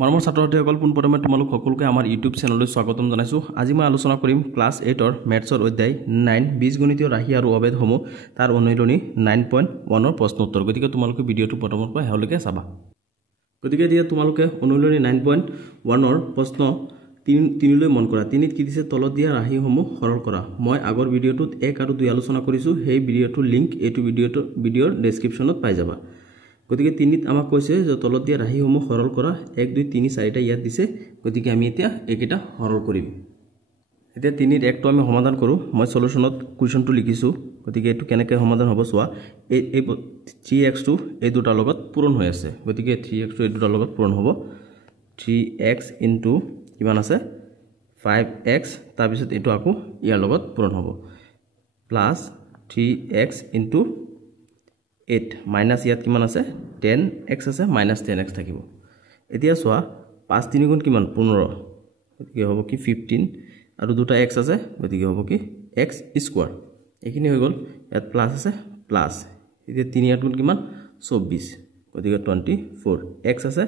মৰমৰ ছাত্ৰ-ছাত্ৰীসকল পোনপ্ৰথমে তোমালোক সকলোকে আমাৰ ইউটিউব চেনেললৈ স্বাগতম জনাইছোঁ। আজি মই আলোচনা কৰিম ক্লাছ 8ৰ মেথছৰ অধ্যায় 9 বীজগণিতীয় ৰাশি আৰু অবেদসমূহ তাৰ অনুশীলনী 9.1ৰ প্ৰশ্ন উত্তৰ। গতিকে তোমালোকে ভিডিঅ'টো প্ৰথমৰ পৰা শেষলৈকে চাবা। গতিকে এতিয়া তোমালোকে অনুশীলনী 9.1ৰ প্ৰশ্ন 3 লৈ মন কৰা। 3ত কি দিছে? তলত দিয়া ৰাশিসমূহ সৰল কৰা। মই আগৰ ভিডিঅ'টোত 1 আৰু 2 আলোচনা কৰিছোঁ। সেই ভিডিঅ'টোৰ লিংক এইটো ভিডিঅ'ৰ ডেছক্ৰিপশ্যনত পাই যাবা। গতিকে 3ত আমাক কৈছে যে তলত দিয়া ৰাশিসমূহ সৰল কৰা। 1 2 3 4টা ইয়াত দিছে। গতিকে আমি এতিয়া এইকেইটা সৰল কৰিম। এতিয়া 3ত 1টো আমি সমাধান কৰোঁ। মই সলিউশ্যনত কুৱেশ্যনটো লিখিছোঁ। গতিকে এইটো কেনেকৈ সমাধান হ'ব চোৱা। এই 3xটো এই দুটাৰ লগত পূৰণ হৈ আছে। গতিকে 3xটো এই দুটাৰ লগত পূৰণ হ'ব। 3x ইনটু কিমান আছে 5x, তাৰপিছত এইটো আকৌ ইয়াৰ লগত পূৰণ হ'ব প্লাছ 3x ইনটু 8 মাইনাছ ইয়াত কিমান আছে 10x আছে মাইনাছ 10x থাকিব। এতিয়া চোৱা 5 3 গুণ কিমান 15, গতিকে হ'ব কি 15 আৰু দুটা x আছে, গতিকে হ'ব কি x স্কোৱাৰ। এইখিনি হৈ গ'ল। ইয়াত প্লাছ আছে প্লাছ, এতিয়া 3 8 গুণ কিমান 24, গতিকে 24। x আছে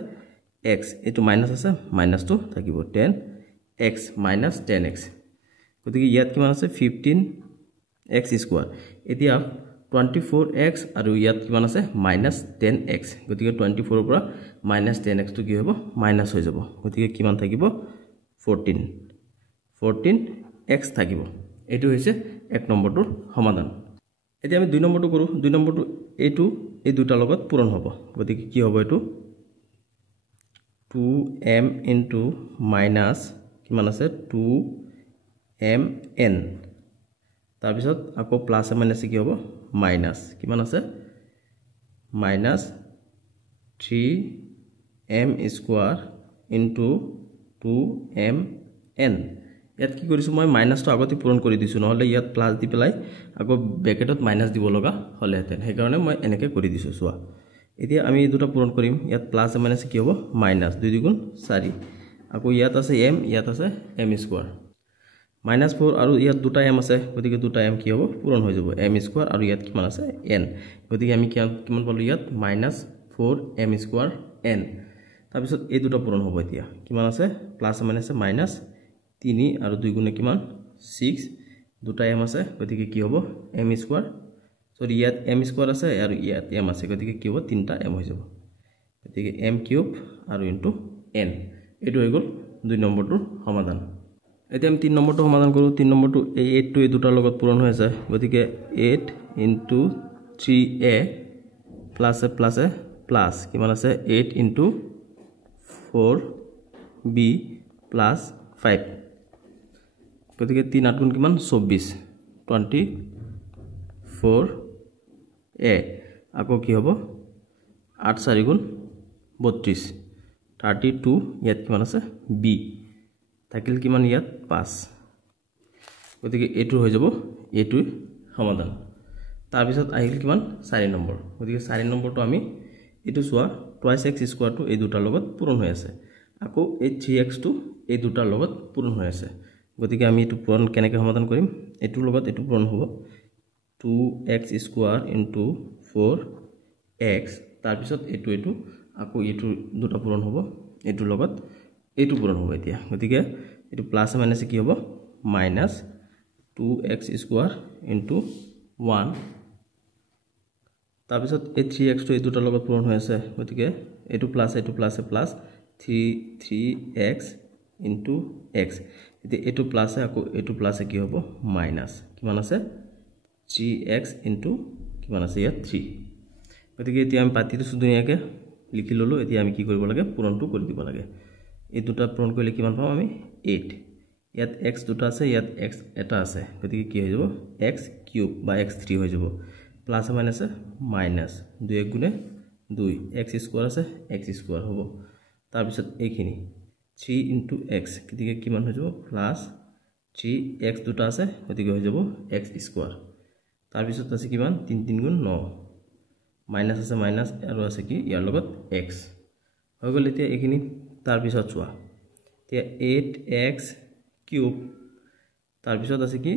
x, এইটো মাইনাছ আছে মাইনাছটো থাকিব 10x মাইনাছ 10x, গতিকে ইয়াত কিমান আছে 15x স্কোৱাৰ। এতিয়া 24x আৰু ইয়াত কিমান আছে মাইনাছ 10x, গতিকে 24ৰ পৰা মাইনাছ 10xটো কি হ'ব মাইনাছ হৈ যাব। গতিকে কিমান থাকিব 14x থাকিব। এইটো হৈছে 1 নম্বৰটোৰ সমাধান। এতিয়া আমি 2 নম্বৰটো কৰোঁ। 2 নম্বৰটো এইটো এই দুটাৰ লগত পূৰণ হ'ব। গতিকে কি হ'ব এইটো 2m ইনটু মাইনাছ কিমান আছে 2mn, তাৰপিছত আকৌ প্লাছ মাইনাছে কি হ'ব মাইনাছ কিমান আছে minus 3m square into 2mn। ইয়াত কি কৰিছোঁ মই মাইনাছটো আগতে পূৰণ কৰি দিছোঁ, নহ'লে ইয়াত প্লাছ দি পেলাই আকৌ ব্ৰেকেটত মাইনাছ দিব লগা হ'লেহেঁতেন। সেইকাৰণে মই এনেকৈ কৰি দিছোঁ। চোৱা এতিয়া আমি এই দুটা পূৰণ কৰিম। ইয়াত প্লাছ মাইনাছে কি হ'ব মাইনাছ 2 2 গুণ 4, আকৌ ইয়াত আছে m, ইয়াত আছে m স্কোৱাৰ মাইনাছ 4 আৰু ইয়াত দুটা m আছে, গতিকে দুটা m কি হ'ব পূৰণ হৈ যাব m স্কোৱাৰ আৰু ইয়াত কিমান আছে n, গতিকে আমি কিমান পালোঁ ইয়াত মাইনাছ 4m স্কোৱাৰ n। তাৰপিছত এই দুটা পূৰণ হ'ব। এতিয়া কিমান আছে প্লাছ মাইনাছে মাইনাছ 3 আৰু 2 গুণে কিমান 6, দুটা m আছে, গতিকে কি হ'ব m স্কোৱাৰ, সৰি ইয়াত m স্কোৱাৰ আছে আৰু ইয়াত m আছে, গতিকে কি হ'ব 3টা m হৈ যাব। গতিকে m কিউব আৰু ইনটু n। এইটো হৈ গ'ল 2 নম্বৰটোৰ সমাধান। এতিয়া আমি 3 নম্বৰটো সমাধান কৰোঁ। 3 নম্বৰটো এই 8টো এই দুটাৰ লগত পূৰণ হৈ আছে, গতিকে 8 ইনটু 3a প্লাছে প্লাছে প্লাছ কিমান আছে 8 ইনটু 4b প্লাছ 5, গতিকে 3 8 গুণ কিমান 24, 24a, আকৌ কি হ'ব 8 4 গুণ 32, 32, ইয়াত কিমান আছে b থাকিল কিমান ইয়াত 5, গতিকে এইটো হৈ যাব এইটো সমাধান। তাৰপিছত আহিল কিমান 4 নম্বৰ। গতিকে 4 নম্বৰটো আমি এইটো চোৱা 2x স্কোৱাৰটো এই দুটাৰ লগত পূৰণ হৈ আছে, আকৌ এই 3xটো এই দুটাৰ লগত পূৰণ হৈ আছে। গতিকে আমি এইটো পূৰণ কেনেকৈ সমাধান কৰিম, এইটোৰ লগত এইটো পূৰণ হ'ব 2x স্কোৱাৰ ইনটু 4x, তাৰপিছত এইটো আকৌ এইটো দুটা পূৰণ হ'ব, এইটোৰ লগত এইটো পূৰণ হ'ব। এতিয়া গতিকে এইটো প্লাছ মাইনাছে কি হ'ব মাইনাছ 2x স্কোৱাৰ ইনটু 1, তাৰপিছত এই 3xটো এই দুটাৰ লগত পূৰণ হৈ আছে, গতিকে এইটো প্লাছে প্লাছ 3x ইনটু x, এতিয়া এইটো প্লাছে আকৌ এইটো প্লাছে কি হ'ব মাইনাছ কিমান আছে 3x ইনটু কিমান আছে ইয়াত 3। গতিকে এতিয়া আমি পাতি দিছোঁ ধুনীয়াকৈ লিখি ল'লোঁ। এতিয়া আমি কি কৰিব লাগে পূৰণটো কৰি দিব লাগে। এই দুটা পূৰণ কৰিলে কিমান পাম আমি 8, ইয়াত x দুটা আছে, ইয়াত x এটা আছে, গতিকে কি হৈ যাব x কিউব বা x3 হৈ যাব। প্লাছ মাইনাছে মাইনাছ 2 1 গুণে 2, x স্কোৱাৰ আছে x স্কোৱাৰ হ'ব। তাৰপিছত এইখিনি 3 ইনটু x, গতিকে কিমান হৈ যাব প্লাছ 3x দুটা আছে, গতিকে হৈ যাব x স্কোৱাৰ। তাৰপিছত আছে কিমান 3 3 গুণ 9, মাইনাছ আছে মাইনাছ আৰু আছে কি ইয়াৰ লগত x হৈ গ'ল। এতিয়া এইখিনি তাৰপিছত চোৱা এতিয়া 8x কিউব, তাৰপিছত আছে কি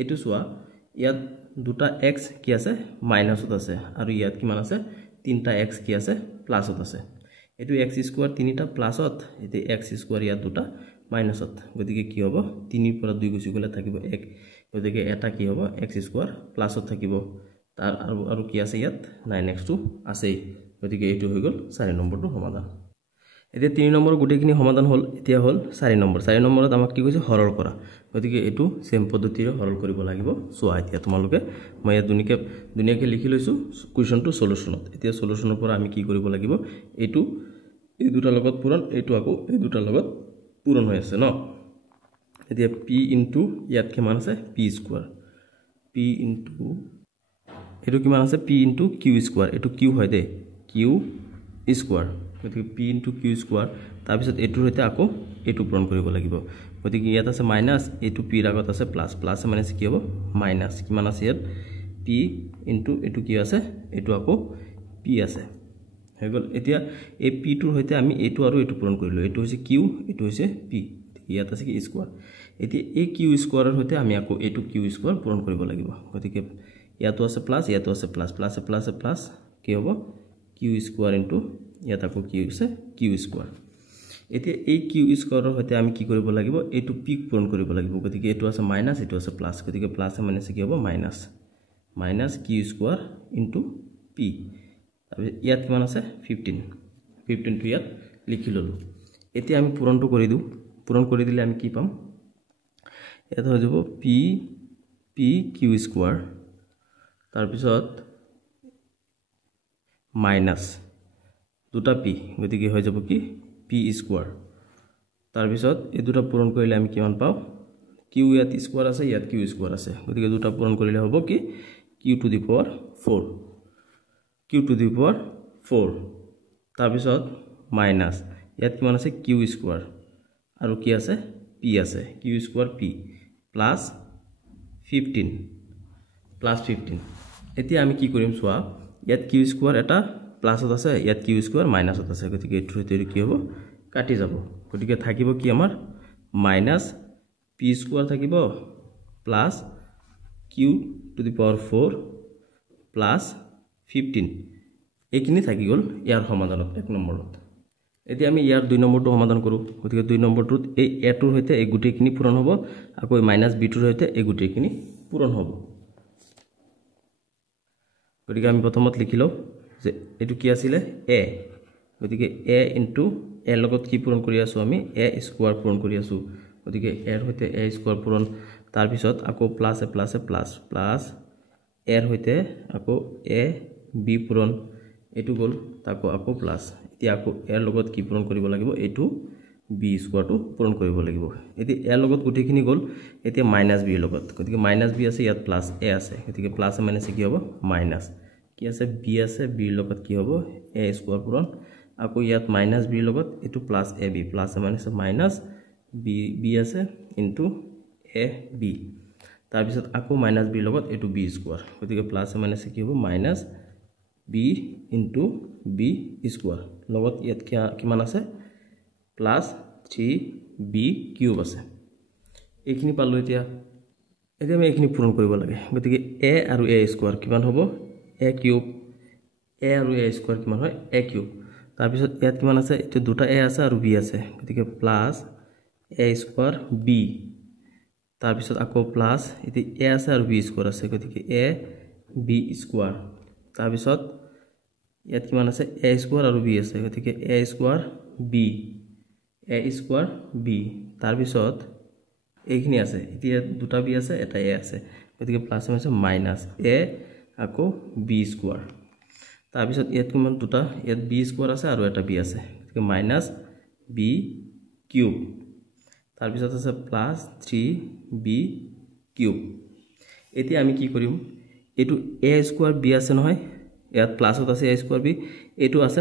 এইটো চোৱা ইয়াত দুটা x কি আছে মাইনাছত আছে, আৰু ইয়াত কিমান আছে 3টা x কি আছে প্লাছত আছে। এটো x স্কয়ার তিনিটা প্লাসত এতে x স্কয়ার ইয়া দুটা মাইনাসত গতিকে কি হ'ব 3 পৰা 2 গুছি গলে থাকিব 1 গতিকে এটা কি হ'ব x স্কয়ার প্লাসত থাকিব তার আৰু কি আছে ইয়াত 9x2 আছে গতিকে এটো হৈ গল 4 নম্বৰটো সমাধান এতিয়া 3 নম্বৰ গুটেখিনি সমাধান হল এতিয়া হল 4 নম্বৰত আমাক কি কৈছে হৰল কৰা গতিকে এটো সেম পদ্ধতিৰে হৰল কৰিব লাগিব সোৱা এতিয়া তোমালোকে মই দুনিয়াকে লিখি লৈছো কোৱেশ্চনটো সলিউশনত এতিয়া সলিউশনৰ পৰা আমি কি কৰিব লাগিব এটো এই দুটা লগত পূৰণ এটো আকৌ এই দুটা লগত পূৰণ হৈ আছে ন এতিয়া p ইনটু ইয়াত কিমান আছে p স্কয়াৰ p ইনটু এটো কিমান আছে p ইনটু q স্কয়াৰ এটো q হয় দে q স্কয়াৰ গতিকে p ইনটু q স্কয়াৰ তাৰ পিছত এটোৰ সৈতে আকৌ এটো পূৰণ কৰিব লাগিব গতিকে ইয়াত আছে মাইনাস এটো p ৰ আগত আছে প্লাস প্লাস মানে কি হ'ব মাইনাস কিমান আছে ইয়াত p ইনটু এটো কি আছে এটো আকৌ p আছে হৈ গল এতিয়া এই p টোৰ সৈতে আমি এটো আৰু এটো পূৰণ কৰিলো এটো হৈছে q এটো হৈছে p ইয়াত আছে কি স্কয়াৰ এতিয়া এই q স্কয়াৰৰ সৈতে আমি আকৌ এটো q স্কয়াৰ পূৰণ কৰিব লাগিব গতিকে ইয়াতো আছে প্লাস ইয়াতো আছে প্লাস প্লাস প্লাস প্লাস কি হ'ব q স্কয়াৰ ইনটু ইয়াত আকৌ কি হৈছে q স্কয়াৰ এতিয়া এই q স্কয়াৰৰ সৈতে আমি কি কৰিব লাগিব এটো p পূৰণ কৰিব লাগিব গতিকে এটো আছে মাইনাস এটো আছে প্লাস গতিকে প্লাস মানে কি হ'ব minus minus q square into p তাবে ইয়াত কিমান আছে 15 টো ইয়াত লিখি ললো এতিয়া আমি পূৰণটো কৰি দিও পূৰণ কৰি দিলে আমি কি পাম ইয়াত হৈ যাব p q স্কয়াৰ তাৰ পিছত মাইনাস দুটা p গতিকে হৈ যাব কি p স্কয়াৰ তাৰ পিছত এই দুটা পূৰণ কৰিলে আমি কিমান পাও q ইয়াত স্কয়াৰ আছে ইয়াত q স্কয়াৰ আছে গতিকে দুটা পূৰণ কৰিলে হ'ব কি q to the power 4 q to the power 4 তাৰ পিছত মাইনাস ইয়াত কিমান আছে q স্কয়াৰ আৰু কি আছে p আছে q স্কয়াৰ p প্লাস 15 এতিয়া আমি কি কৰিম সোৱা ইয়াত q স্কয়াৰ এটা প্লাসত আছে ইয়াত q স্কয়াৰ মাইনাসত আছে গতিকে এটো কি হ'ব কাটি যাব গতিকে থাকিব কি আমাৰ মাইনাস p স্কয়াৰ থাকিব plus q to the power 4 plus 15 এইখিনি থাকি গল ইয়াৰ সমাধানত 1 নম্বৰত এতিয়া আমি ইয়াৰ 2 নম্বৰটো সমাধান কৰো গতিকে 2 নম্বৰটোত এই a টোৰ সৈতে এই গুটেখিনি পূৰণ হ'ব আকৌ মাইনাস b টোৰ সৈতে এই গুটেখিনি পূৰণ হ'ব গতিকে আমি প্ৰথমত লিখিলো যে এটো কি আছিল a গতিকে a ইনটু a লগত কি পূৰণ কৰি আছো আমি a স্কয়াৰ পূৰণ কৰি আছো গতিকে a ৰ সৈতে a স্কয়াৰ পূৰণ তাৰ পিছত আকৌ প্লাস প্লাস a ৰ সৈতে আকৌ a b পূৰণ এটো গল তাকো আকৌ প্লাস এতিয়া আকৌ a ৰ লগত কি পূৰণ কৰিব লাগিব এটো b স্কয়াৰটো পূৰণ কৰিব লাগিব এতিয়া a ৰ লগত গুটেখিনি গল এতিয়া মাইনাস b ৰ লগত গতিকে মাইনাস b আছে ইয়াত প্লাস a আছে গতিকে প্লাস মানে কি হ'ব মাইনাস কি আছে b আছে b ৰ লগত কি হ'ব a স্কয়াৰ পূৰণ আকৌ ইয়াত মাইনাস b ৰ লগত এটো প্লাস ab প্লাস মানে মাইনাস b আছে ইনটু a b তাৰ পিছত আকৌ মাইনাস b ৰ লগত এটো b স্কয়াৰ গতিকে প্লাস মানে কি হ'ব minus b into b square লগত ইয়াত কিমান আছে প্লাস 3b কিউব আছে এইখিনি পালো এতিয়া আমি এইখিনি পূৰণ কৰিব লাগে গতিকে a আৰু a স্কয়াৰ কিমান হ'ব a কিউব a আৰু a স্কয়াৰ কিমান হয় a কিউব তাৰ পিছত ইয়াত কিমান আছে এটো দুটা a আছে আৰু b আছে গতিকে প্লাস a স্কয়াৰ b তাৰ পিছত আকৌ প্লাস এটি a আছে আৰু b স্কয়াৰ আছে গতিকে a b স্কয়াৰ তাৰ পিছত ইয়াত কিমান আছে a স্কয়াৰ আৰু b আছে গতিকে a স্কয়াৰ b তাৰ পিছত এইখিনি আছে এতিয়া দুটা b আছে এটা a আছে গতিকে প্লাস মানে মাইনাস a আকৌ b স্কয়াৰ তাৰ পিছত ইয়াত কিমান দুটা ইয়াত b স্কয়াৰ আছে আৰু এটা b আছে গতিকে মাইনাস b কিউব তাৰ পিছত আছে প্লাস 3b কিউব এতিয়া আমি কি কৰিম এটো a স্কয়াৰ b আছে নহয় ইয়াত প্লাসত আছে a স্কয়াৰ b এটো আছে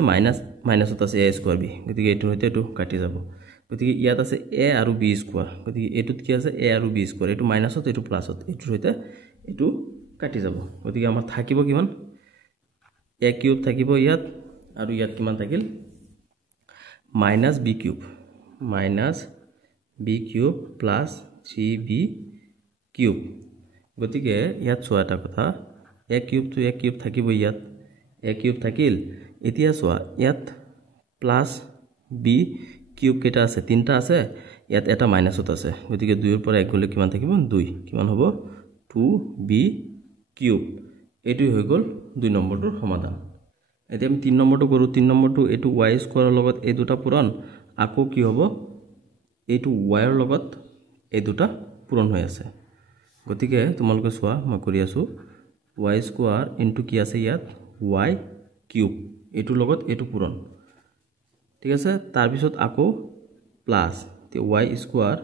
মাইনাসত আছে a স্কয়াৰ b গতিকে এটো হতে এটো কাটি যাব গতিকে ইয়াত আছে a আৰু b স্কয়াৰ গতিকে এটোত কি আছে a আৰু b স্কয়াৰ এটো মাইনাসত এটো প্লাসত এটো হতে এটো কাটি যাব গতিকে আমাৰ থাকিব কিমান a কিউব থাকিব ইয়াত আৰু ইয়াত কিমান থাকিল minus b cube plus 3b cube গতিকে ইয়াত সোৱা এটা কথা a কিউব থাকিব ইয়াত a কিউব থাকিল এতিয়া সোৱা ইয়াত প্লাস বি কিউব কেইটা আছে তিনটা আছে ইয়াত এটা মাইনাসত আছে গতিকে 2 ৰ পৰা 1 গলে কিমান থাকিব 2 কিমান হ'ব 2b কিউব এটো হৈ গল 2 নম্বৰটোৰ সমাধান এতিয়া আমি 3 নম্বৰটো কৰো 3 নম্বৰটো এটো y স্কয়াৰৰ লগত এই দুটা পূৰণ আকৌ কি হ'ব এটো y ৰ লগত এই দুটা পূৰণ হৈ আছে গতিকে তোমালোকে চোৱা মই কৰি আছো y স্কয়াৰ ইনটু কি আছে ইয়াত y কিউব এটো লগত এটো পূৰণ ঠিক আছে তাৰ পিছত আকৌ প্লাস তে y স্কয়াৰ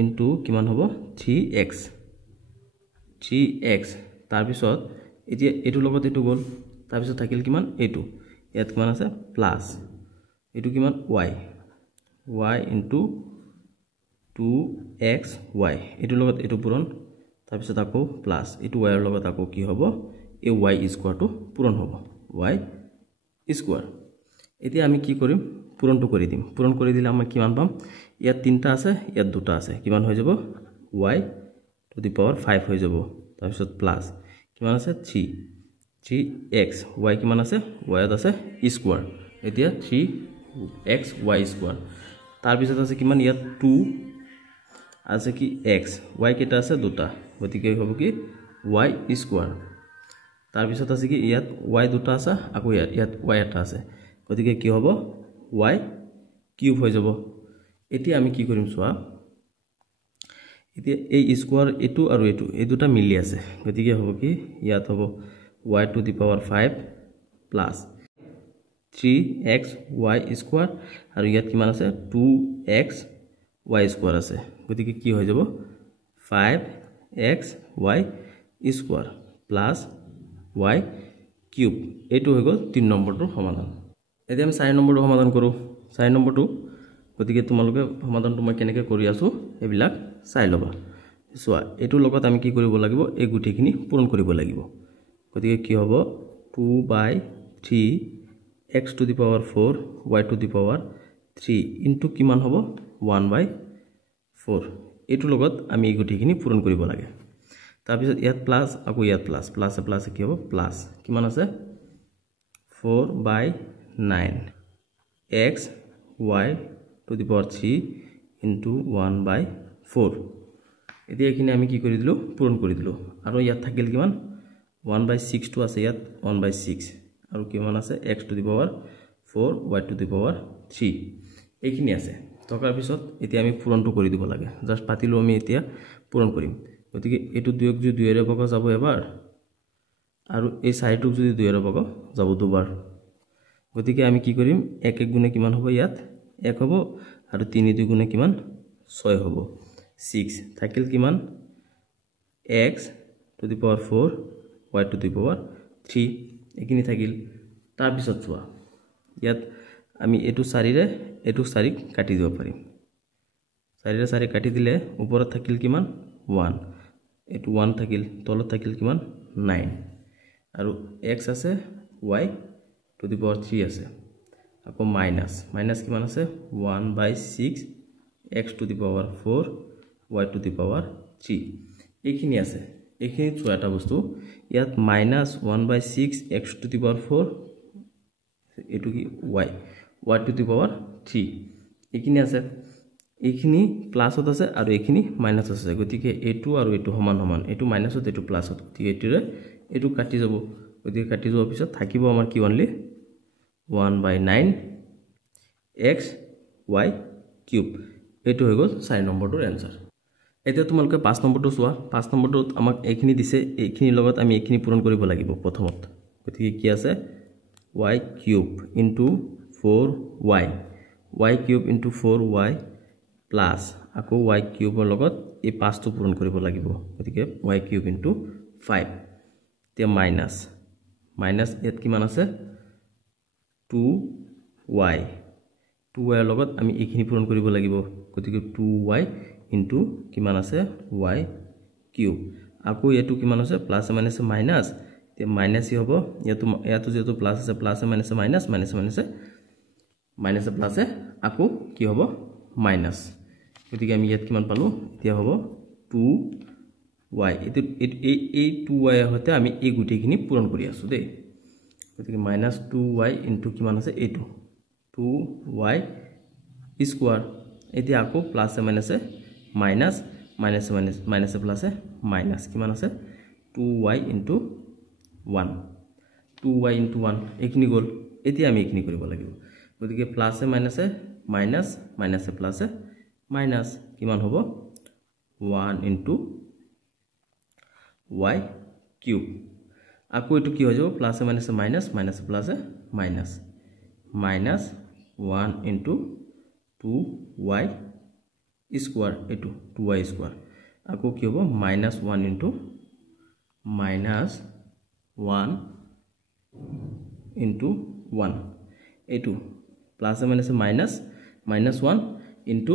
ইনটু কিমান হ'ব 3x তাৰ পিছত এতিয়া এটো লগত এটো গল তাৰ পিছত থাকিল কিমান এটো ইয়াত কিমান আছে প্লাস এটো কিমান y ইনটু 2xy এটো লগত এটো পূৰণ তাৰ পিছত আকৌ প্লাস এটো y ৰ লগত আকৌ কি হ'ব এই y স্কয়াৰটো পূৰণ হ'ব y স্কয়াৰ এতিয়া আমি কি কৰিম পূৰণটো কৰি দিম পূৰণ কৰি দিলে আমি কিমান পাম ইয়াত তিনটা আছে ইয়াত দুটা আছে কিমান হৈ যাব y টু দি পাৱাৰ 5 হৈ যাব তাৰ পিছত প্লাস কিমান আছে 3x y কিমান আছে y ত আছে স্কয়াৰ এতিয়া 3xy স্কয়াৰ তাৰ পিছত আছে কিমান ইয়াত 2 আছে কি x y কেটা আছে দুটা গতিকে হ'ব কি y স্কয়াৰ তাৰ পিছত আছে কি ইয়াত y দুটা আছে আকৌ ইয়াত y এটা আছে গতিকে কি হ'ব y কিউব হৈ যাব এতিয়া আমি কি কৰিম চোৱা এতিয়া এই স্কয়াৰ এটো আৰু এটো এই দুটা মিলি আছে গতিকে হ'ব কি ইয়াত হ'ব y to the power 5 plus 3xy square আৰু ইয়াত কিমান আছে 2xy স্কয়াৰ আছে গতিকে কি হৈ যাব 5xy square plus y cube এটো হৈ গল 3 নম্বৰটোৰ সমাধান এতিয়া আমি 4 নম্বৰটো সমাধান কৰো 4 নম্বৰটো গতিকে তোমালোকে সমাধানটো মই কেনেকৈ কৰি আছো এবিলাক চাই লবা চোৱা এটো লগত আমি কি কৰিব লাগিব এই গুটিখিনি পূৰণ কৰিব লাগিব গতিকে কি হ'ব 2/3 x to the power 4 y to the power 3 into কিমান হ'ব 1/4 এটো লগত আমি এই গুটিখিনি পূৰণ কৰিব লাগে তাৰ পিছত ইয়াত প্লাস আকৌ ইয়াত প্লাস কি হ'ব প্লাস কিমান আছে 4/9 x y to the power 3 into 1/4 এতিয়া এখিনি আমি কি কৰি দিলো পূৰণ কৰি দিলো আৰু ইয়াত থাকিল কিমান 1/6 টো আছে ইয়াত 1/6 আৰু কিমান আছে x to the power 4 y to the power 3 এখিনি আছে টকাৰ পিছত এতিয়া আমি পূৰণটো কৰি দিব লাগে জাস্ট পাতিলো আমি এতিয়া পূৰণ কৰিম গতিকে এটো 2ক যদি 2 এৰে ভাগ যাব এবাৰ আৰু এই সাইডটো যদি 2 এৰে ভাগ যাব দুবাৰ গতিকে আমি কি কৰিম 1 গুণে কিমান হ'ব ইয়াত 1 হ'ব আৰু 3 2 গুণে কিমান 6 হ'ব 6 থাকিল কিমান x to the power 4 y to the power 3 এখিনি থাকিল তাৰ পিছত চোৱা ইয়াত আমি এটো 4 ৰে এটো 4 কাটি দিব পাৰিম 4 ৰে 4 কাটি দিলে ওপৰত থাকিল কিমান 1 এটো 1 থাকিল তলত থাকিল কিমান 9 আৰু x আছে y to the power 3 আছে আকৌ মাইনাস কিমান আছে 1/6 x to the power 4 y to the power 3 এখিনি আছে এখিনি চোৱা এটা বস্তু ইয়াত -1/6 x to the power 4 এটো কি y to the power 3 এখিনি আছে এখিনি প্লাসত আছে আৰু এখিনি মাইনাসত আছে গতিকে এটো আৰু এটো সমান সমান এটো মাইনাসত এটো প্লাসত গতিকে এটো কাটি যাব গতিকে কাটি যোৱাৰ পিছত থাকিব আমাৰ কি অনলি 1/9 x y কিউব এটো হৈ গল 4 নম্বৰটোৰ এনসাৰ এতিয়া তোমালোকে 5 নম্বৰটো চোৱা 5 নম্বৰটোত আমাক এইখিনি দিছে এইখিনি লগত আমি এইখিনি পূৰণ কৰিব লাগিব প্ৰথমত গতিকে কি আছে y cube into 4y y cube into 4y plus আকৌ y কিউবৰ লগত এই 5টো পূৰণ কৰিব লাগিব গতিকে y কিউব ইনটু 5 তে মাইনাস ইয়াত কিমান আছে 2y ৰ লগত আমি এইখিনি পূৰণ কৰিব লাগিব গতিকে 2y ইনটু কিমান আছে y কিউব আকৌ এটো কিমান আছে প্লাস মাইনাস মাইনাস তে মাইনাসই হ'ব ইয়াতো যেটো প্লাস আছে প্লাস মাইনাস মাইনাস প্লাস আকৌ কি হ'ব মাইনাস গতিকে আমি ইয়াত কিমান পালো এতিয়া হ'ব 2y এই 2y হতে আমি এই গুটিখিনি পূৰণ কৰি আছো দেই গতিকে মাইনাছ 2y ইনটু কিমান আছে এইটো 2y স্কোয়াৰ এতিয়া আকৌ প্লাছে মাইনাছে মাইনাছ মাইনাছে মাইনাছ মাইনাছে প্লাছে মাইনাছ কিমান আছে 2y ইনটু 1 2y ইনটু 1 এইখিনি গ'ল এতিয়া আমি এইখিনি কৰিব লাগিব গতিকে প্লাছে মাইনাছে মাইনাছ মাইনাছে প্লাছে মাইনাছ কিমান হ'ব 1 ইনটু y কিউব আকৌ এটো কি হৈ যাব প্লাছে মাইনাছে মাইনাছ মাইনাছে প্লাছে minus minus 1 into 2y square এটো 2y স্কোয়ার আকৌ কি হ'ব মাইনাছ 1 ইনটু মাইনাছ 1 ইনটু 1 এটো প্লাছে মাইনাছে মাইনাছ মাইনাছ 1 ইনটু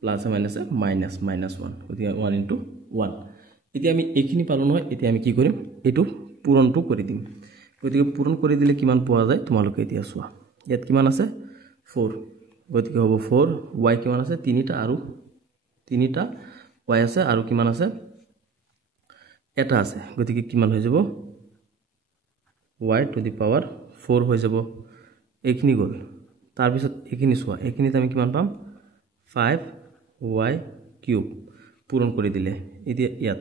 প্লাছে মাইনাছে মাইনাছ মাইনাছ 1 গতিকে 1 ইনটু 1 এতিয়া আমি এইখিনি পালো নহয় এতিয়া আমি কি কৰিম এটো পূৰণটো কৰি দিম গতিকে পূৰণ কৰি দিলে কিমান পোৱা যায় তোমালোকে এতিয়া চোৱা ইয়াত কিমান আছে 4 গতিকে হ'ব 4 y কিমান আছে তিনিটা আৰু তিনিটা y আছে আৰু কিমান আছে এটা আছে গতিকে কিমান হৈ যাব y টু দি পাৱাৰ 4 হৈ যাব এইখিনি গ'ল তাৰ পিছত এইখিনি চোৱা এইখিনিত আমি কিমান পাম 5y কিউব পূৰণ কৰি দিলে এতিয়া ইয়াত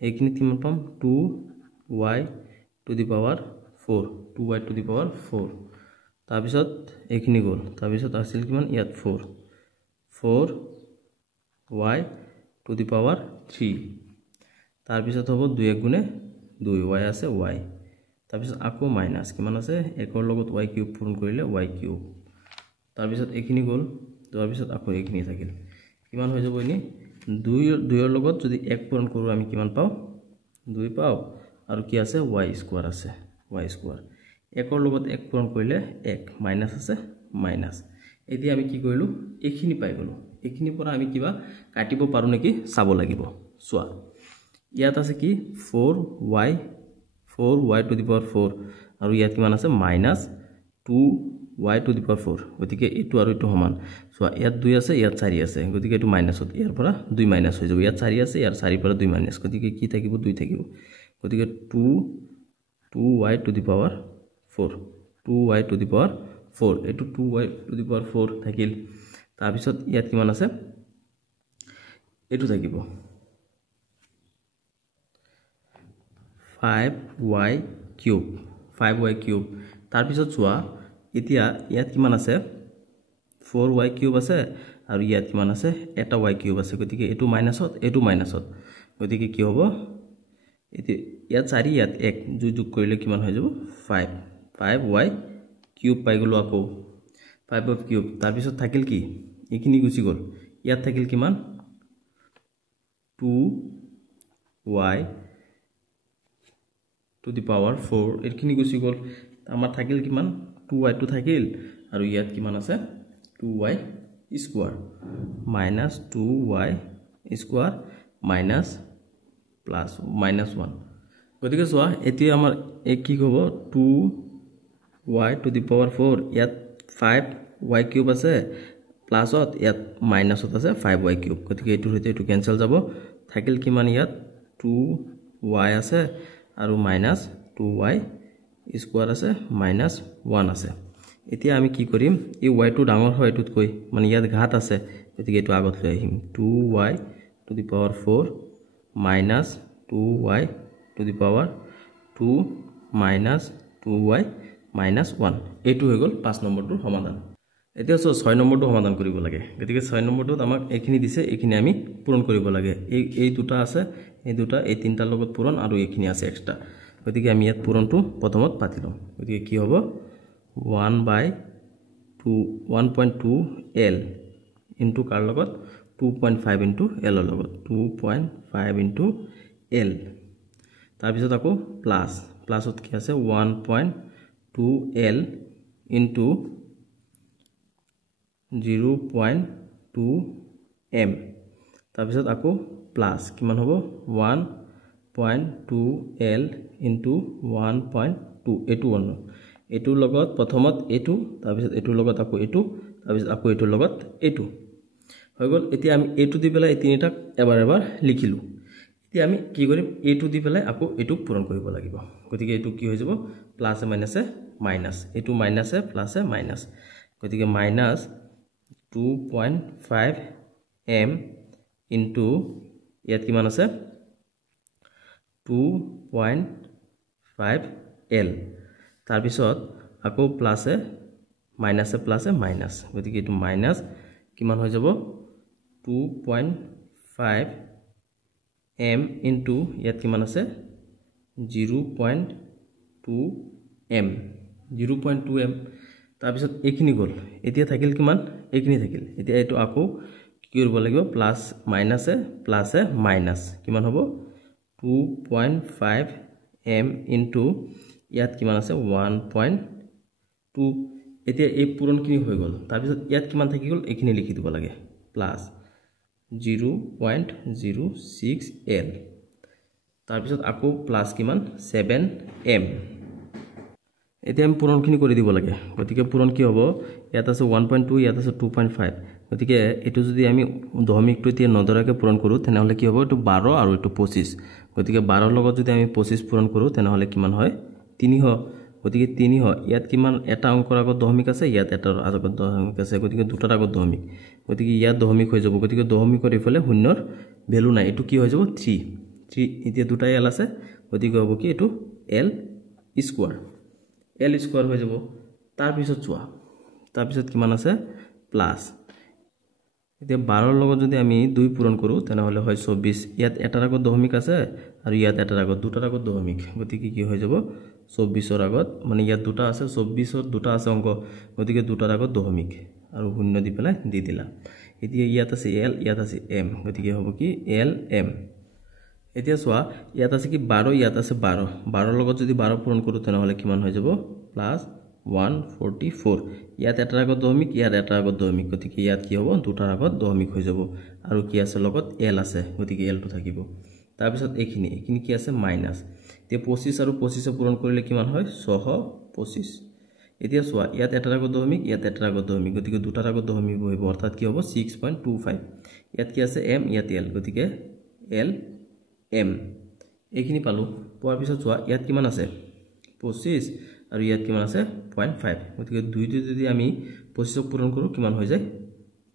এইখিনি কিমান পাম 2y to the power 4 2y to the power 4 তাৰ পিছত এইখিনি গ'ল তাৰ পিছত আছিল কিমান ইয়াত 4y টু দি পাৱাৰ 3 তাৰ পিছত হ'ব 2 গুণে 2y আছে y তাৰ পিছত আকৌ মাইনাছ কিমান আছে 1 ৰ লগত y কিউব পূৰণ কৰিলে y কিউব তাৰ পিছত এইখিনি গ'ল তাৰ পিছত আকৌ এইখিনি থাকিল কিমান হৈ যাব এনে 2 ৰ লগত যদি 1 পূৰণ কৰো আমি কিমান পাও 2 পাও আৰু কি আছে y স্কয়াৰ আছে y স্কয়াৰ 1 ৰ লগত 1 পূৰণ কৰিলে 1 মাইনাছ আছে মাইনাছ এতিয়া আমি কি কৰিলো এইখিনি পাই গলো এইখিনি পৰা আমি কিবা কাটিব পাৰো নেকি চাব লাগিব চোৱা ইয়াত আছে কি 4y টু দি পাৱাৰ 4 আৰু ইয়াত কিমান আছে minus 2y to the power 4 গতিকে এটো আৰু এটো সমান চোৱা ইয়াত 2 আছে ইয়াত 4 আছে গতিকে এটো মাইনাছত ইয়াৰ পৰা 2 মাইনাছ হৈ যাব ইয়াত 4 আছে ইয়াৰ 4 পৰা 2 মাইনাছ গতিকে কি থাকিব 2 থাকিব গতিকে 2y to the power 4 2y to the power 4 এটো 2y টু দি পাৱাৰ 4 থাকিল তাৰ পিছত ইয়াত কিমান আছে এটো থাকিব 5y কিউব তাৰ পিছত চোৱা এতিয়া ইয়াত কিমান আছে 4y কিউব আছে আৰু ইয়াত কিমান আছে এটা y কিউব আছে গতিকে এটো মাইনাছত গতিকে কি হ'ব এতি ইয়াত 4 ইয়াত 1 যোগ কৰিলে কিমান হৈ যাব 5y কিউব পাই গলো আকৌ 5y কিউব তাৰ পিছত থাকিল কি এইখিনি গুচি গল ইয়াত থাকিল কিমান 2y টু দি পাৱাৰ 4 এইখিনি গুচি গল আমাৰ থাকিল কিমান 2y টু থাকিল আৰু ইয়াত কিমান আছে 2y square minus 2y square minus plus minus 1 গতিকে চোৱা এতিয়া আমাৰ কি হ'ব 2y টু দি পাৱাৰ 4 ইয়াত 5y কিউব আছে প্লাসত ইয়াত মাইনাছত আছে 5y কিউব গতিকে এটো হতে এটো কেনসেল যাব থাকিল কিমান ইয়াত 2y আছে আৰু মাইনাছ 2y স্কয়াৰ আছে মাইনাছ 1 আছে এতিয়া আমি কি কৰিম এই y টো ডাঙৰ হয় এটোত কৈ মানে ইয়াত ঘাত আছে গতিকে এটো আগত লৈ আহিম 2y to the power 4 minus 2y to the power 2 minus 2y minus 1 এটো হৈ গল 5 নম্বৰটোৰ সমাধান এতিয়া 6 নম্বৰটো সমাধান কৰিব লাগে গতিকে 6 নম্বৰটোত আমাক এইখিনি দিছে এইখিনি আমি পূৰণ কৰিব লাগে এই দুটা আছে এই দুটা এই তিনটাৰ লগত পূৰণ আৰু এইখিনি আছে এক্সট্ৰা গতিকে আমি ইয়াত পূৰণটো প্ৰথমত পাতি লম গতিকে কি হ'ব 1/2 l ইনটু কাৰ লগত 2.5 ইনটু l ৰ লগত 2.5 ইনটু l তাৰ পিছত আকৌ প্লাসত কি আছে 1.2 l ইনটু 0.2 m তাৰ পিছত আকৌ প্লাস কিমান হ'ব 1.2 l ইনটু 1.2 এটো এটোৰ লগত প্ৰথমত এটো তাৰ পিছত এটোৰ লগত আকৌ এটো তাৰ পিছত আকৌ এটোৰ লগত এটো হৈ গল এতিয়া আমি এটো দি পেলাই এই তিনিটা এবাৰ লিখিলো এতিয়া আমি কি কৰিম এইটো দি পেলাই আকৌ এইটো পূৰণ কৰিব লাগিব গতিকে এইটো কি হৈ যাব প্লাস মাইনাসে মাইনাস এইটো মাইনাসে প্লাসে মাইনাস গতিকে মাইনাস 2.5 m ইনটু ইয়াত কিমান আছে 2.5 l তাৰ পিছত আকৌ প্লাসে মাইনাসে প্লাসে মাইনাস গতিকে এইটো মাইনাস কিমান হৈ যাব 2.5 m into ইয়াত কিমান আছে 0.2 m 0.2 m তাৰ পিছত এইখিনি গল এতিয়া থাকিল কিমান এইখিনি থাকিল এতিয়া এটো আকৌ কি কৰিব লাগিব প্লাস মাইনাসে প্লাসে মাইনাস কিমান হ'ব 2.5 m into ইয়াত কিমান আছে 1.2 এতিয়া এই পূৰণখিনি হৈ গল তাৰ পিছত ইয়াত কিমান থাকি গল এইখিনি লিখি দিব লাগে প্লাস 0.06 l তাৰ পিছত আকৌ প্লাস কিমান 7 m এতিয়া আমি পূৰণখিনি কৰি দিব লাগে গতিকে পূৰণ কি হ'ব ইয়াত আছে 1.2 ইয়াত আছে 2.5 গতিকে এটো যদি আমি দশমিকটো এতিয়া নদৰাকে পূৰণ কৰো তেনেহলে কি হ'ব এটো 12 আৰু এটো 25 গতিকে 12 লগত যদি আমি 25 পূৰণ কৰো তেনেহলে কিমান হয় 3 হয় গতিকে 3 হয় ইয়াত কিমান এটা অংকৰ আগত দশমিক আছে ইয়াত এটাৰ আগত দশমিক আছে গতিকে দুটাৰ আগত দশমিক গতিকে ইয়াত দশমিক হৈ যাব গতিকে দশমিকৰ ইফালে শূন্যৰ ভ্যালু নাই এটো কি হৈ যাব 3 এতিয়া দুটা l আছে গতিকে হ'ব কি এটো l স্কয়াৰ l স্কয়াৰ হৈ যাব তাৰ পিছত চোৱা তাৰ পিছত কিমান আছে প্লাস এতিয়া 12 লগত যদি আমি 2 পূৰণ কৰো তেনেহলে হয় 24 ইয়াত এটাৰ আগত দশমিক আছে আৰু ইয়াত এটাৰ আগত দুটাৰ আগত দশমিক গতিকে কি হৈ যাব 24 ৰ আগত মানে ইয়াত দুটা আছে 24 ৰ দুটা আছে অংক গতিকে দুটাৰ আগত দশমিক আৰু শূন্য দি পেলাই দি দিলা এতিয়া ইয়াত আছে l ইয়াত আছে m গতিকে হ'ব কি l m এতিয়া চোৱা ইয়াত আছে কি 12 ইয়াত আছে 12 12 লগত যদি 12 পূৰণ কৰো তেনেহলে কিমান হৈ যাব প্লাস 144 ইয়াত এটাৰ আগত দশমিক ইয়াত এটাৰ আগত দশমিক গতিকে ইয়াত কি হ'ব দুটাৰ আগত দশমিক হৈ যাব আৰু কি আছে লগত l আছে গতিকে l টো থাকিব তাৰ পিছত এইখিনি কি আছে মাইনাস তে 25 আৰু 25 পূৰণ কৰিলে কিমান হয় 625 এতিয়া চোৱা ইয়াত এটাৰ আগত দশমিক ইয়াত এটাৰ আগত দশমিক গতিকে দুটাৰ আগত দশমিক হ'ব অৰ্থাৎ কি হ'ব 6.25 ইয়াত কি আছে m ইয়াত l গতিকে l m এইখিনি পালো পোৱাৰ পিছত চোৱা ইয়াত কিমান আছে 25 আৰু ইয়াত কিমান আছে 0.5 গতিকে দুইটো যদি আমি 25 পূৰণ কৰো কিমান হৈ যায়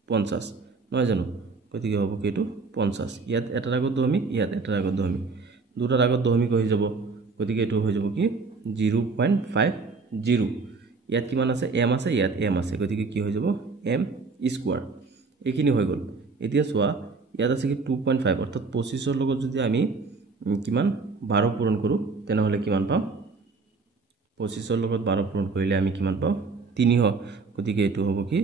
50 নহয় জানো গতিকে হ'ব কি এটো 50 ইয়াত এটাৰ আগত দশমিক ইয়াত এটাৰ আগত দশমিক দুটাৰ আগত দশমিক হৈ যাব গতিকে এটো হৈ যাব কি 0.50 ইয়াত কিমান আছে m আছে ইয়াত m আছে গতিকে কি হৈ যাব m স্কয়াৰ এইখিনি হৈ গল এতিয়া চোৱা ইয়াত আছে কি 2.5 অৰ্থাৎ 25 ৰ লগত যদি আমি কিমান 12 পূৰণ কৰো তেনেহলে কিমান পাম 25 ৰ লগত 12 পূৰণ কৰিলে আমি কিমান পাম 3 হয় গতিকে এটো হ'ব কি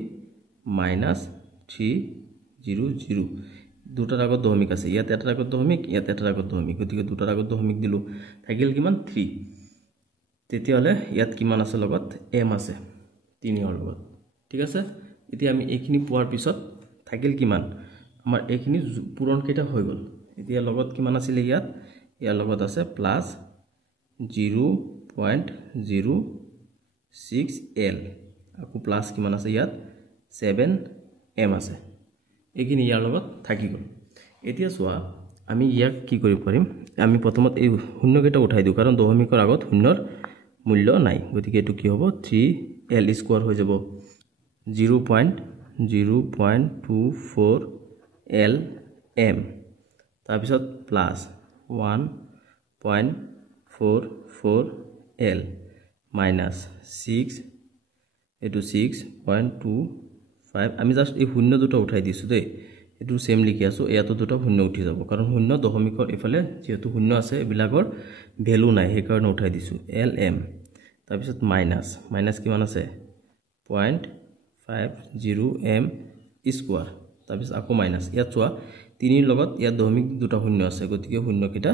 -300 দুটাৰ আগত দশমিক আছে ইয়াত এটাৰ আগত দশমিক ইয়াত এটাৰ আগত দশমিক গতিকে দুটাৰ আগত দশমিক দিলো থাকিল কিমান 3 তেতিয়ালে ইয়াত কিমান আছে লগত m আছে 3 ৰ লগত ঠিক আছে এতিয়া আমি এইখিনি পোৱাৰ পিছত থাকিল কিমান আমাৰ এইখিনি পূৰণ কেটা হৈ গল এতিয়া লগত কিমান আছিল ইয়াত ইয়াৰ লগত আছে প্লাস 0.06 l আকৌ প্লাস কিমান আছে ইয়াত 7 m আছে এইখিনি ইয়াৰ লগত থাকি গল এতিয়া চোৱা আমি ইয়াক কি কৰিব পাৰিম আমি প্ৰথমত এই শূন্য কেটা উঠাই দিও কাৰণ দশমিকৰ আগত শূন্যৰ মূল্য নাই গতিকে এটো কি হ'ব 3l স্কয়াৰ হৈ যাব 0.24 l m তাৰ পিছত প্লাস 1.44 l minus 6 এটো 6.25 আমি জাস্ট এই শূন্য দুটা উঠাই দিছো দেই এটো সেম লিখি আছো এটো দুটা শূন্য উঠি যাব কাৰণ শূন্য দশমিকৰ ইফালে যেহেতু শূন্য আছে এবিলাকৰ ভ্যালু নাই সেই কাৰণে উঠাই দিছো l m তাৰ পিছত মাইনাস কিমান আছে 0.50 m স্কয়াৰ তাৰ পিছত আকৌ মাইনাস ইয়াত চোৱা 3 ৰ লগত ইয়াত দশমিক দুটা শূন্য আছে গতিকে শূন্য কেটা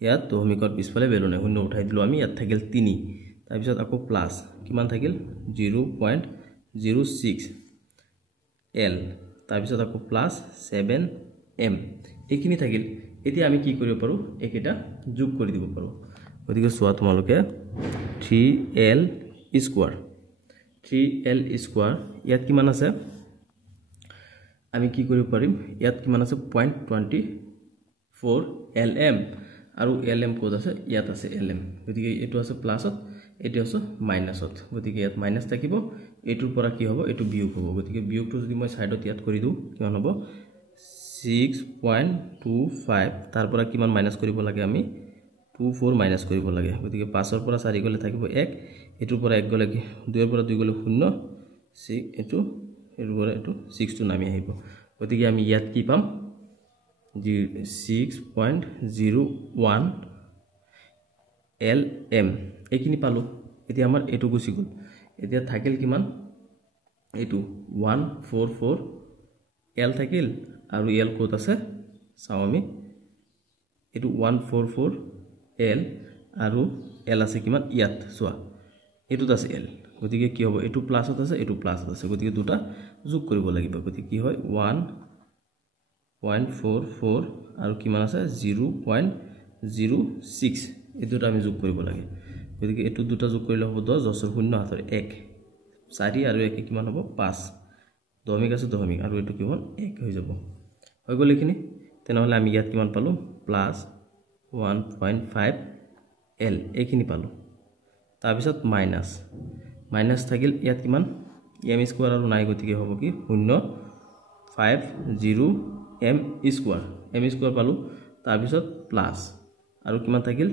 ইয়াত দশমিকৰ পিছফালে ভ্যালু নাই শূন্য উঠাই দিলো আমি ইয়াত থাকিল 3 তাৰ পিছত আকৌ প্লাস কিমান থাকিল 0.06 l তাৰ পিছত আকৌ প্লাস 7 m এইখিনি থাকিল এতিয়া আমি কি কৰিব পাৰো একেটা যোগ কৰি দিব পাৰো গতিকে চোৱা তোমালোকে 3l স্কয়াৰ ইয়াত কিমান আছে আমি কি কৰিব পাৰিম ইয়াত কিমান আছে 0.24 4 lm আৰু lm কোড আছে ইয়াত আছে lm গতিকে এটো আছে প্লাসত এটো আছে মাইনাসত গতিকে ইয়াত মাইনাস থাকিব এটোৰ পৰা কি হ'ব এটো বিয়োগ হ'ব গতিকে বিয়োগটো যদি মই সাইডত ইয়াত কৰি দিও কিমান হ'ব 6.25 তাৰ পৰা কিমান মাইনাস কৰিব লাগে আমি 24 মাইনাস কৰিব লাগে গতিকে 5 ৰ পৰা 4 গলে থাকিব 1 এটোৰ পৰা 1 গলে 2 ৰ পৰা 2 গলে 0 6 এটো এটোৰ পৰা এটো 6 টো নামি আহিব গতিকে আমি ইয়াত কি পাম 6.01 lm এখিনি পালো এতিয়া আমাৰ এটো গুছি গল এতিয়া থাকিল কিমান এটো 144 l থাকিল আৰু l কোড আছে চাও আমি এটো 144 l আৰু l আছে কিমান ইয়াত সোয়া এটো আছে l গতিকে কি হ'ব এটো প্লাসত আছে এটো প্লাসত আছে গতিকে দুটা যোগ কৰিব লাগিব গতিকে কি হয় 1.44 আৰু কিমান আছে 0.06 এটোটা আমি যোগ কৰিব লাগে গতিকে এটো দুটা যোগ কৰিলে হ'ব 10 10 ৰ 0 হাতৰ 1 4 আৰু 1 কিমান হ'ব 5 দশমিক আছে দশমিক আৰু এটো কিমান 1 হৈ যাব হৈ গল এখিনি তেনেহলে আমি ইয়াত কিমান পালো প্লাস 1.5 l এখিনি পালো তাৰ পিছত মাইনাস মাইনাস থাকিল ইয়াত কিমান m স্কয়াৰ আৰু নাই গতিকে হ'ব কি 0.50 m স্কয়াৰ পালো তাৰ পিছত প্লাস আৰু কিমান থাকিল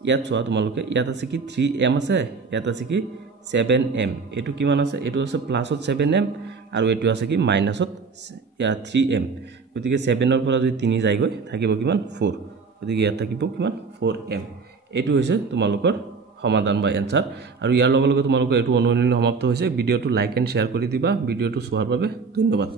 ইয়াত চোৱা তোমালোকে ইয়াত আছে কি 3m আছে ইয়াত আছে কি 7m এটো কিমান আছে এটো আছে প্লাসত 7m আৰু এটো আছে কি মাইনাসত 3m গতিকে 7 ৰ পৰা যদি 3 যায় গৈ থাকিব কিমান 4 গতিকে ইয়াত থাকিব কিমান 4m এটো হৈছে তোমালোকৰ সমাধান বা এনসাৰ আৰু ইয়াৰ লগে লগে তোমালোকৰ এটো অনুশীলনী সমাপ্ত হৈছে ভিডিওটো লাইক এন্ড শেয়াৰ কৰি দিবা ভিডিওটো চোৱাৰ বাবে ধন্যবাদ